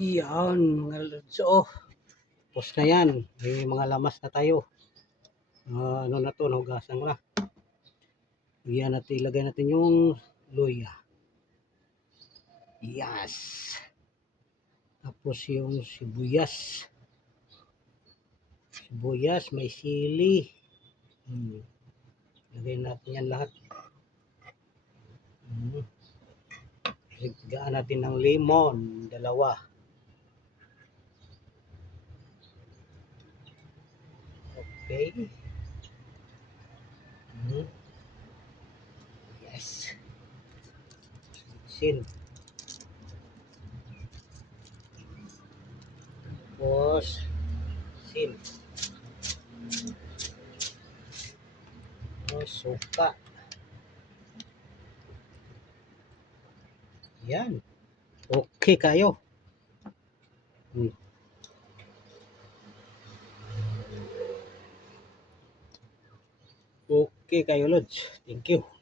Iyan mga lods. Oh, tapos na yan. May mga lamas na tayo. Ano na to, nahugasan ko na. Iyan natin, ilagay natin yung luya. Yes. Tapos yung sibuyas. Sibuyas, may sili. Lagay natin yan lahat. Lagyan natin ng lemon, 2. Okay. Yes. Sin. Tapos sin. Tapos suka. Yan. Okay kayo. Okay kayo, Lods. Thank you.